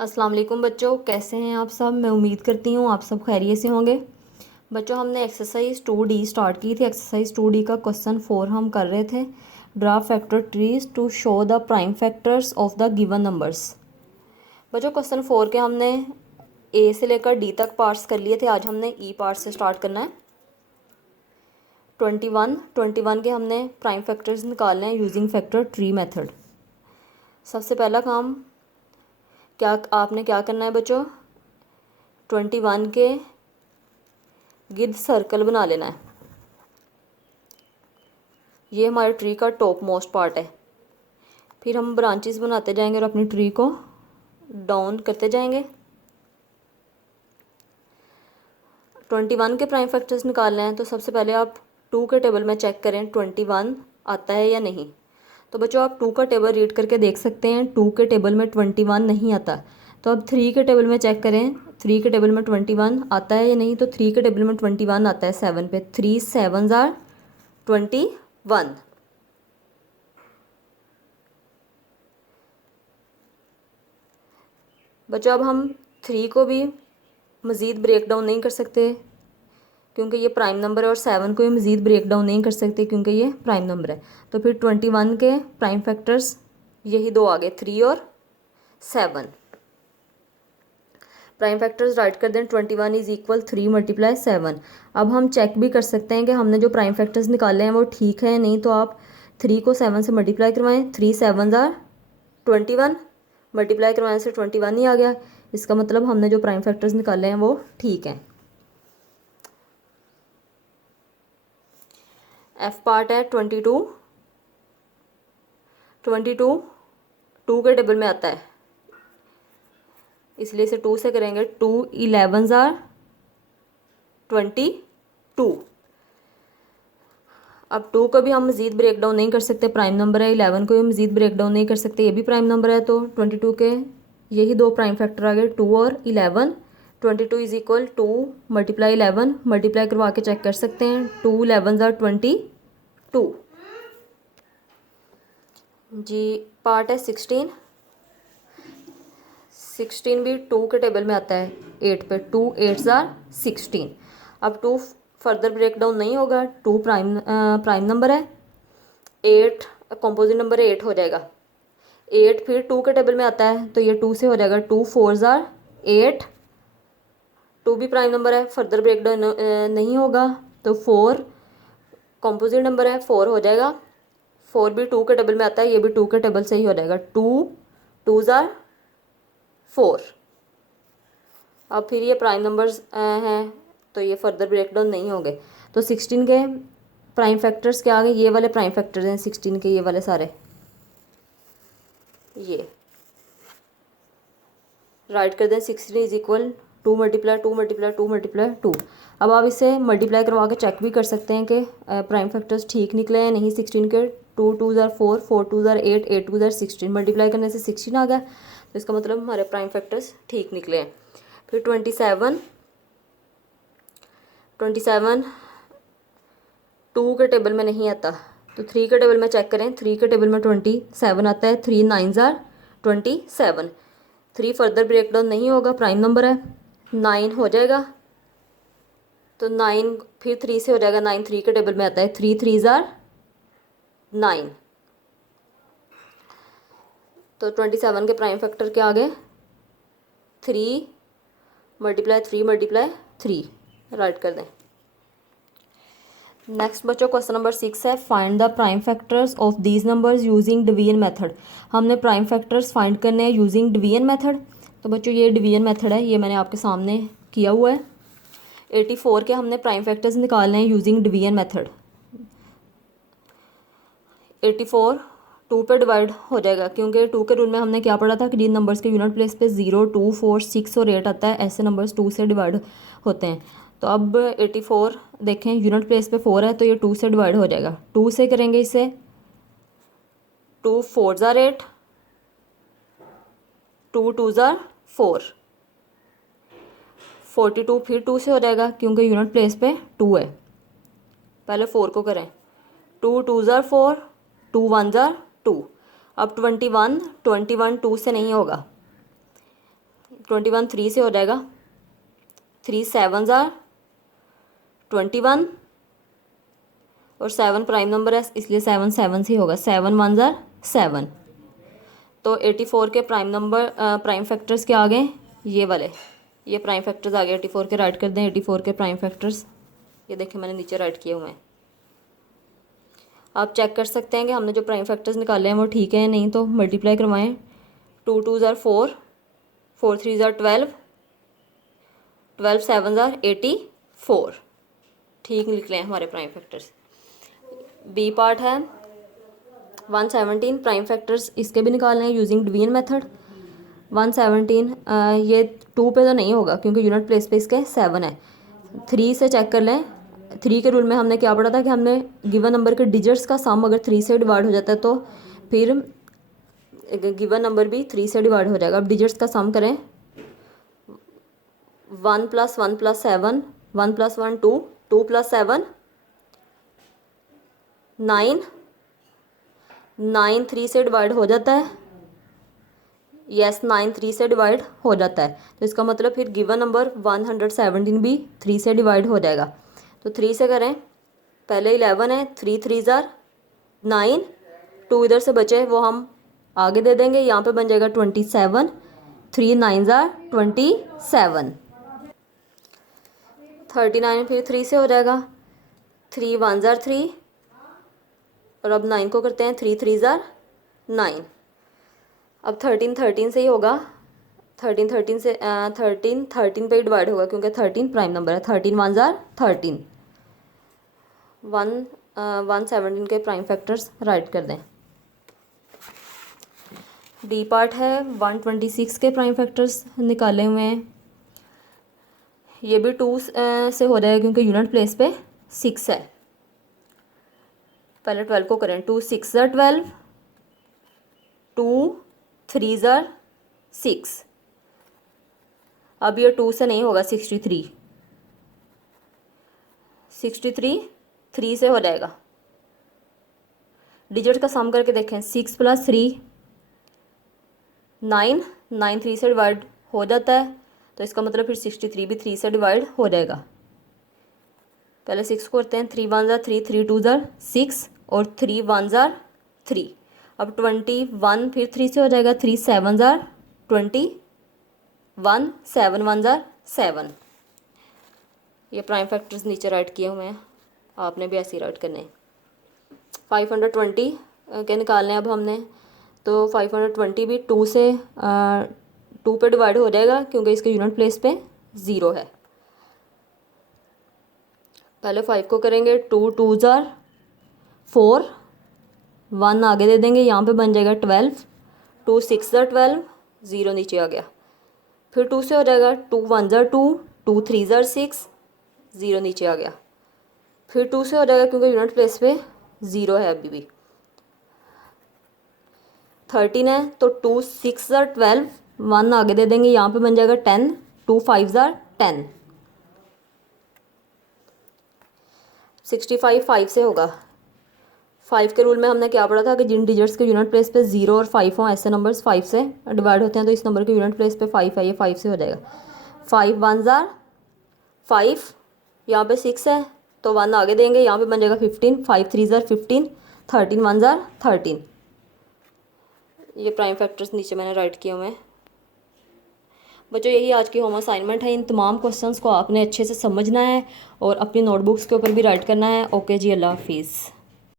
अस्सलाम वालेकुम बच्चों, कैसे हैं आप सब। मैं उम्मीद करती हूँ आप सब खैरियत से होंगे। बच्चों, हमने एक्सरसाइज 2D स्टार्ट की थी। एक्सरसाइज 2D का क्वेश्चन 4 हम कर रहे थे। Draw factor trees to show the prime factors of the given numbers. बच्चों, क्वेश्चन 4 के हमने ए से लेकर डी तक पार्ट्स कर लिए थे। आज हमने ई पार्ट से स्टार्ट करना है। 21 के हमने प्राइम फैक्टर्स निकालने हैं यूजिंग फैक्टर ट्री मेथड। सबसे पहला काम आपने क्या करना है बच्चों, 21 के गिद्ध सर्कल बना लेना है। ये हमारे ट्री का टॉप मोस्ट पार्ट है। फिर हम ब्रांचेस बनाते जाएंगे और अपनी ट्री को डाउन करते जाएंगे। 21 के प्राइम फैक्टर्स निकालने हैं, तो सबसे पहले आप 2 के टेबल में चेक करें 21 आता है या नहीं। तो बच्चों, आप 2 का टेबल रीड करके देख सकते हैं 2 के टेबल में 21 नहीं आता। तो अब 3 के टेबल में चेक करें 3 के टेबल में 21 आता है या नहीं। तो 3 के टेबल में 21 आता है 7 पे। 3 7 आर 21। बच्चों, अब हम 3 को भी मज़ीद ब्रेक डाउन नहीं कर सकते क्योंकि ये प्राइम नंबर है, और 7 को भी मज़ीद ब्रेक डाउन नहीं कर सकते क्योंकि ये प्राइम नंबर है। तो फिर 21 के प्राइम फैक्टर्स यही दो आ गए, 3 और 7। प्राइम फैक्टर्स राइट कर दें। 21 इज इक्वल 3 मल्टीप्लाई 7। अब हम चेक भी कर सकते हैं कि हमने जो प्राइम फैक्टर्स निकाले हैं वो ठीक है या नहीं। तो आप 3 को 7 से मल्टीप्लाई करवाएं। 3 7 आर 21, मल्टीप्लाई करवाने से 21 ही आ गया। इसका मतलब हमने जो प्राइम फैक्टर्स निकाले हैं वो ठीक हैं। एफ पार्ट है 22। 2 के टेबल में आता है, इसलिए इसे 2 से करेंगे। 2 11 आर 22। अब 2 को भी हम मज़ीद ब्रेक डाउन नहीं कर सकते, प्राइम नंबर है। 11 को भी मज़ीद ब्रेक डाउन नहीं कर सकते, ये भी प्राइम नंबर है। तो 22 के यही दो प्राइम फैक्टर आ गए, 2 और 11। 22 इज इक्वल 2 मल्टीप्लाई 11, मल्टीप्लाई करवा के चेक कर सकते हैं। 2 11 आर 22 जी। पार्ट है 16। 16 भी 2 के टेबल में आता है 8 पे। 2 8 आर 16। अब 2 फर्दर ब्रेक डाउन नहीं होगा, 2 प्राइम नंबर है। 8 कॉम्पोजिट नंबर है, 8 हो जाएगा। 8 फिर 2 के टेबल में आता है तो ये 2 से हो जाएगा। 2 4 आर 8। 2 भी प्राइम नंबर है, फर्दर ब्रेक डाउन नहीं होगा। तो 4 कॉम्पोजिट नंबर है, 4 हो जाएगा। 4 भी 2 के टेबल में आता है, ये भी 2 के टेबल से ही हो जाएगा। 2 2 आर 4। अब फिर ये प्राइम नंबर्स हैं तो ये फर्दर ब्रेक डाउन नहीं होंगे। तो 16 के प्राइम फैक्टर्स क्या आ गए, ये वाले प्राइम फैक्टर्स हैं 16 के, ये वाले सारे। ये राइट कर दें। 16 is equal 2 multiply 2 multiply 2 multiply 2। अब आप इसे मल्टीप्लाई करवा के चेक भी कर सकते हैं कि प्राइम फैक्टर्स ठीक निकले हैं नहीं 16 के। 2 2 आर 4, 4 2 आर 8, 8 2 आर 16। मल्टीप्लाई करने से 16 आ गया, तो इसका मतलब हमारे प्राइम फैक्टर्स ठीक निकले हैं। फिर 27 2 के टेबल में नहीं आता, तो 3 के टेबल में चेक करें। 3 के टेबल में 27 आता है। 3 9 आर 27। 3 फर्दर ब्रेक डाउन नहीं होगा, प्राइम नंबर है। 9 हो जाएगा, तो 9 फिर 3 से हो जाएगा। 9 3 के टेबल में आता है। 3 3 आर 9। तो 27 के प्राइम फैक्टर क्या आ गए, 3 मल्टीप्लाई 3 मल्टीप्लाई 3। राइट कर दें। नेक्स्ट बच्चों, क्वेश्चन नंबर 6 है, find the prime factors of these numbers using division method. हमने प्राइम फैक्टर्स फाइंड करने हैं यूजिंग डिवीजन मेथड। तो बच्चों, ये डिवीजन मेथड है, ये मैंने आपके सामने किया हुआ है। 84 के हमने प्राइम फैक्टर्स निकालने हैं यूजिंग डिवीजन मेथड। 84 2 पे डिवाइड हो जाएगा क्योंकि 2 के रूल में हमने क्या पढ़ा था कि जिन नंबर्स के यूनिट प्लेस पे 0 2 4 6 और 8 आता है, ऐसे नंबर्स 2 से डिवाइड होते हैं। तो अब 84 देखें, यूनिट प्लेस पे 4 है तो ये 2 से डिवाइड हो जाएगा। 2 से करेंगे इसे, 2 4 आर 8, 2 2 आर 4। 42 फिर 2 से हो जाएगा क्योंकि यूनिट प्लेस पे 2 है। पहले 4 को करें। 2 2 आर 4, 2 1 आर 2। अब 21 2 से नहीं होगा। 21 3 से हो जाएगा, 3 7 ज़ार 21 और 7 प्राइम नंबर है इसलिए 7 7 से होगा, 7 1 ज़ार 7। तो 84 के प्राइम नंबर प्राइम फैक्टर्स क्या आ गए, ये वाले, ये प्राइम फैक्टर्स आ गए 84 के। राइट कर दें 84 के प्राइम फैक्टर्स, ये देखें मैंने नीचे राइट किए हुए हैं। आप चेक कर सकते हैं कि हमने जो प्राइम फैक्टर्स निकाले हैं वो ठीक है या नहीं, तो मल्टीप्लाई करवाएं। 2 2 ज़ार 4, 4 3 ज़ार 12, 12 7 ज़ार 84, ठीक निकले हैं हमारे प्राइम फैक्टर्स। बी पार्ट है 117 प्राइम फैक्टर्स, इसके भी निकालने हैं यूजिंग डिवीजन मेथड। 117 ये 2 पे तो नहीं होगा क्योंकि यूनिट प्लेस पे इसके 7 है। 3 से चेक कर लें। 3 के रूल में हमने क्या पढ़ा था कि हमने गिवन नंबर के डिजिट्स का सम अगर 3 से डिवाइड हो जाता है तो फिर गिवन नंबर भी 3 से डिवाइड हो जाएगा। अब डिजिट्स का सम करें, 1 + 1 + 7, 1 + 1 2, 2 + 7 9, 9 3 से डिवाइड हो जाता है, यस 9 3 से डिवाइड हो जाता है, तो इसका मतलब फिर गिवन नंबर 117 भी 3 से डिवाइड हो जाएगा। तो 3 से करें, पहले 11 है, 3 3 ज़ार 9, 2 इधर से बचे वो हम आगे दे देंगे, यहाँ पे बन जाएगा 27, 3 9 ज़ार 27, 39 फिर 3 से हो जाएगा, 3 1 ज़ार 3 और अब 9 को करते हैं 3 3 ज़ार 9। अब 13 13 से ही होगा, 13 13 से 13 13 पे ही डिवाइड होगा क्योंकि 13 प्राइम नंबर है। 13 1 ज़ार 13, 117 के प्राइम फैक्टर्स राइट कर दें। डी पार्ट है 126 के प्राइम फैक्टर्स निकाले हुए हैं, ये भी 2 से हो जाएगा क्योंकि यूनिट प्लेस पे 6 है। पहले 12 को करें, 2 6 ज़ार 12, 2 3 ज़ार 6, अब ये 2 से नहीं होगा, 63 3 से हो जाएगा। डिजिट का सम करके देखें, 6 + 3 9, 9 3 से डिवाइड हो जाता है, तो इसका मतलब फिर 63 भी 3 से डिवाइड हो जाएगा। पहले 6 को करते हैं, 3 1 ज़ार 3, 3 2 ज़ार 6 और 3 1 ज़ार 3। अब 21 फिर 3 से हो जाएगा, 3 7 ज़ार 21, 7 1 ज़ार 7। ये प्राइम फैक्टर्स नीचे राइट किए हुए हैं, आपने भी ऐसे ही राइट करने हैं। 520 के निकालने अब हमने, तो 520 भी 2 से 2 पे डिवाइड हो जाएगा क्योंकि इसके यूनिट प्लेस पे 0 है। पहले 5 को करेंगे, 2 2 ज़ार 4, 1 आगे दे देंगे, यहाँ पे बन जाएगा 12, 2 6 ज़ार 12, 0 नीचे आ गया। फिर 2 से हो जाएगा, 2 1 ज़ार 2, 2 3 ज़ार 6, 0 नीचे आ गया। फिर 2 से हो जाएगा क्योंकि यूनिट प्लेस पे 0 है अभी भी। 13 है तो 2 6 ज़ार 12, 1 आगे दे देंगे, यहाँ पे बन जाएगा 10, 2 5 ज़ार 10, 65 5 से होगा। 5 के रूल में हमने क्या पढ़ा था कि जिन डिजिट्स के यूनिट प्लेस पे 0 और 5 हों, ऐसे नंबर्स 5 से डिवाइड होते हैं, तो इस नंबर के यूनिट प्लेस पे 5 है, ये 5 से हो जाएगा। 5 1 ज़ार 5, यहाँ पे 6 है तो 1 आगे देंगे, यहाँ पे बन जाएगा 15, 5 3 ज़ार 15, 13 1 ज़ार 13। ये प्राइम फैक्टर्स नीचे मैंने राइट किए हुए हैं। बच्चों यही आज की होम असाइनमेंट है। इन तमाम क्वेश्चंस को आपने अच्छे से समझना है और अपनी नोटबुक्स के ऊपर भी राइट करना है। ओके जी, अल्लाह हाफिज़।